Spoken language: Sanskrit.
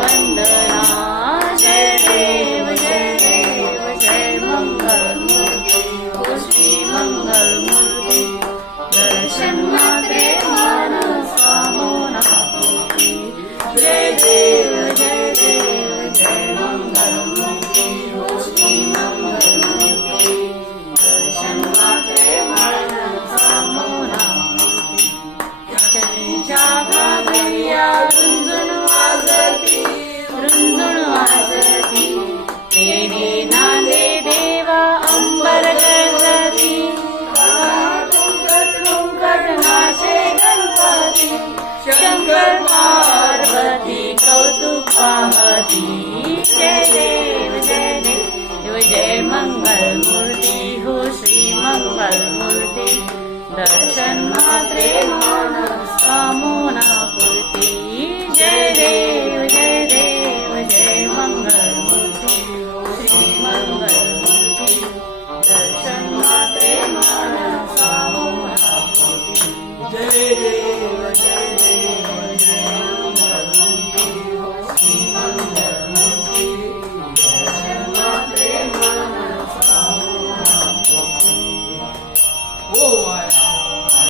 温暖。जय देव जय देव जय मूर्ति हो श्री मूर्ति दर्शन मात्रे मूर्ति जय देव जय देव जय मङ्गलमूर्ति मूर्ति श्री मूर्ति दर्शन मात्रे पूर्ति जय कामनाय